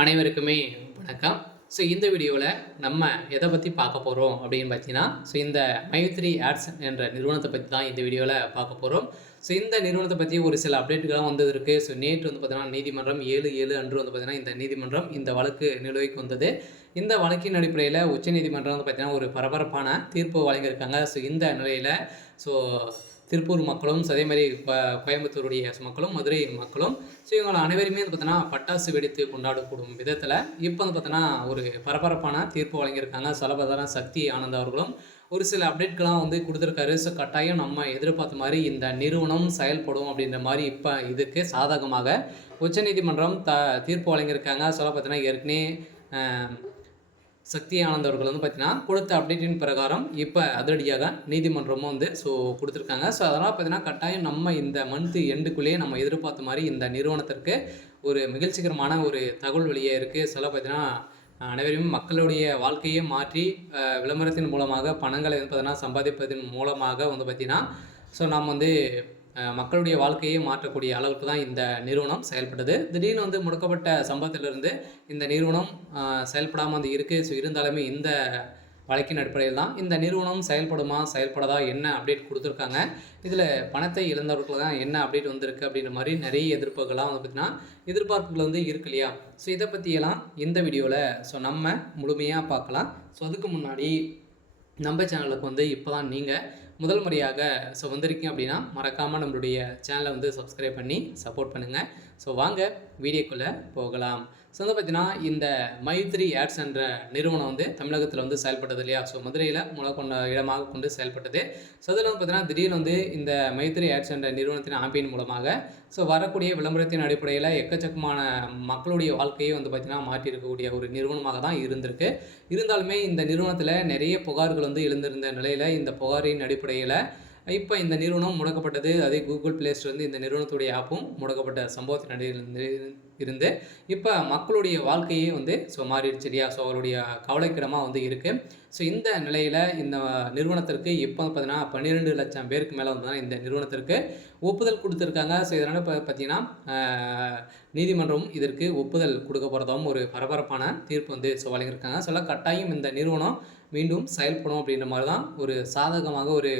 அனைவருக்குமே வணக்கம். இந்த வீடியோவில் நம்ம எதை பற்றி பார்க்க போகிறோம் அப்படின்னு பார்த்தீங்கன்னா, இந்த மைத்ரி ஆட்ஸ் என்ற நிறுவனத்தை பற்றி தான் இந்த வீடியோவில் பார்க்க போகிறோம். இந்த நிறுவனத்தை பற்றி ஒரு சில அப்டேட்டுகள்லாம் வந்ததற்கு நேற்று வந்து பார்த்தீங்கன்னா நீதிமன்றம் 7/7 அன்று வந்து பார்த்தீங்கன்னா இந்த நீதிமன்றம் இந்த வழக்கு நிலுவைக்கு வந்தது. இந்த வழக்கின் அடிப்படையில் உச்சநீதிமன்றம் வந்து பார்த்தீங்கன்னா ஒரு பரபரப்பான தீர்ப்பு வழங்கியிருக்காங்க. இந்த நிலையில் ஸோ திருப்பூர் மக்களும் அதே மாதிரி கோயம்புத்தூருடைய மக்களும் மதுரை மக்களும் இவங்களை அனைவருமே வந்து பார்த்தோன்னா பட்டாசு வெடித்து கொண்டாடக்கூடும் விதத்தில் இப்போ வந்து பார்த்தோன்னா ஒரு பரபரப்பான தீர்ப்பு வழங்கியிருக்காங்க. சொல்லப்போனா சக்தி ஆனந்த் அவர்களும் ஒரு சில அப்டேட்கள்லாம் வந்து கொடுத்துருக்காரு. கட்டாயம் நம்ம எதிர்பார்த்த மாதிரி இந்த நிறுவனம் செயல்படும் அப்படின்ற மாதிரி இப்போ இதுக்கு சாதகமாக உச்சநீதிமன்றம் தீர்ப்பு வழங்கியிருக்காங்க. சொல்ல பார்த்தீங்கன்னா ஏற்கனவே சக்தி ஆனந்த் அவர்கள் வந்து பார்த்தீங்கன்னா கொடுத்த அப்டேட்டின் பிரகாரம் இப்போ அதிரடியாக நீதிமன்றமும் வந்து கொடுத்துருக்காங்க. அதனால் பார்த்தீங்கன்னா கட்டாயம் நம்ம இந்த மந்த்து எண்டுக்குள்ளேயே நம்ம எதிர்பார்த்த மாதிரி இந்த நிறுவனத்திற்கு ஒரு மகிழ்ச்சிகரமான ஒரு தகவல் வெளியே இருக்குது. பார்த்தீங்கன்னா அனைவரும் மக்களுடைய வாழ்க்கையை மாற்றி விளம்பரத்தின் மூலமாக பணங்களை வந்து பார்த்தீங்கன்னா சம்பாதிப்பதன் மூலமாக வந்து பார்த்திங்கன்னா நாம் வந்து மக்களுடைய வாழ்க்கையை மாற்றக்கூடிய அளவுக்கு தான் இந்த நிறுவனம் செயல்பட்டது. திடீர்னு வந்து முடக்கப்பட்ட சம்பவத்திலிருந்து இந்த நிறுவனம் செயல்படாமல் வந்து இருக்குது. இருந்தாலுமே இந்த வழக்கின் அடிப்படையில் தான் இந்த நிறுவனம் செயல்படுமா செயல்படாதா என்ன அப்டேட் கொடுத்துருக்காங்க, இதில் பணத்தை இழந்தவர்களுக்கு தான் என்ன அப்டேட் வந்திருக்கு அப்படின்ற மாதிரி நிறைய எதிர்ப்புகள்லாம் வந்து பார்த்திங்கன்னா எதிர்பார்ப்புகள் வந்து இருக்கு இல்லையா. இதை பற்றியெல்லாம் இந்த வீடியோவில் நம்ம முழுமையாக பார்க்கலாம். அதுக்கு முன்னாடி நம்ம சேனலுக்கு வந்து இப்போ தான் நீங்கள் முதல் முறையாக வந்திருக்கீங்க அப்படின்னா மறக்காமல் நம்மளுடைய சேனலை வந்து சப்ஸ்கிரைப் பண்ணி சப்போர்ட் பண்ணுங்கள். வாங்க வீடியோக்குள்ளே போகலாம். வந்து பார்த்தீங்கன்னா இந்த மைத்ரி ஆட்ஸ் என்ற நிறுவனம் வந்து தமிழகத்தில் வந்து செயல்பட்டது இல்லையா. மதுரையில் கொண்ட இடமாக கொண்டு செயல்பட்டது. அதில் வந்து பார்த்தீங்கன்னா திடீர்னு வந்து இந்த மைத்ரி ஆட்ஸ் என்ற நிறுவனத்தின் அமைப்பின் மூலமாக வரக்கூடிய விளம்பரத்தின் அடிப்படையில் எக்கச்சக்கமான மக்களுடைய வாழ்க்கையை வந்து பார்த்திங்கன்னா மாற்றியிருக்கக்கூடிய ஒரு நிறுவனமாக தான் இருந்திருக்கு. இருந்தாலுமே இந்த நிறுவனத்தில் நிறைய புகார்கள் வந்து எழுந்திருந்த நிலையில் இந்த புகாரின் அடிப்படையில் இப்போ இந்த நிறுவனம் முடக்கப்பட்டது. அதே கூகுள் ப்ளே ஸ்டோர் வந்து இந்த நிறுவனத்துடைய ஆப்பும் முடக்கப்பட்ட சம்பவத்தின் அடியில் இருந்து இப்போ மக்களுடைய வாழ்க்கையே வந்து மாறிடுச்சு இல்லையா. அவருடைய கவலைக்கிடமாக வந்து இருக்குது. இந்த நிலையில் இந்த நிறுவனத்திற்கு இப்போ பார்த்தீங்கன்னா 12 லட்சம் பேருக்கு மேலே வந்து இந்த நிறுவனத்திற்கு ஒப்புதல் கொடுத்துருக்காங்க. இதனால் இப்போ பார்த்தீங்கன்னா நீதிமன்றம் இதற்கு ஒப்புதல் கொடுக்க போகிறதாகவும் ஒரு பரபரப்பான தீர்ப்பு வந்து வழங்கியிருக்காங்க. கட்டாயம் இந்த நிறுவனம் மீண்டும் செயல்படும் அப்படின்ற மாதிரி தான் ஒரு சாதகமாக ஒரு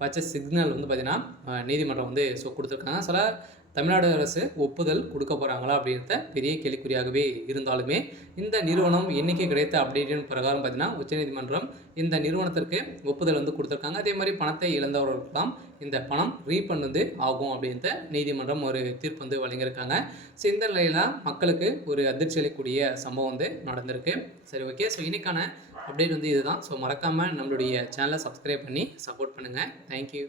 பச்சை சிக்னல் வந்து பார்த்திங்கன்னா நீதிமன்றம் வந்து கொடுத்துருக்காங்க. தமிழ்நாடு அரசு ஒப்புதல் கொடுக்க போகிறாங்களா அப்படின்றத பெரிய கேள்விக்குறியாகவே இருந்தாலுமே இந்த நிறுவனம் என்றைக்கு கிடைத்த அப்டேட்டின் பிரகாரம் பார்த்திங்கன்னா உச்சநீதிமன்றம் இந்த நிறுவனத்திற்கு ஒப்புதல் வந்து கொடுத்துருக்காங்க. அதே மாதிரி பணத்தை இழந்தவர்களுக்கெல்லாம் இந்த பணம் ரீஃபண்ட் வந்து ஆகும் அப்படின்ற நீதிமன்றம் ஒரு தீர்ப்பு வந்து வழங்கியிருக்காங்க. இந்த நிலையில் மக்களுக்கு ஒரு அதிர்ச்சி அளிக்கக்கூடிய சம்பவம் வந்து நடந்திருக்கு. ஓகே. இன்னைக்கான அப்டேட் வந்து இதுதான். மறக்காமல் நம்மளுடைய சேனலை சப்ஸ்கிரைப் பண்ணி சப்போர்ட் பண்ணுங்கள். தேங்க்யூ.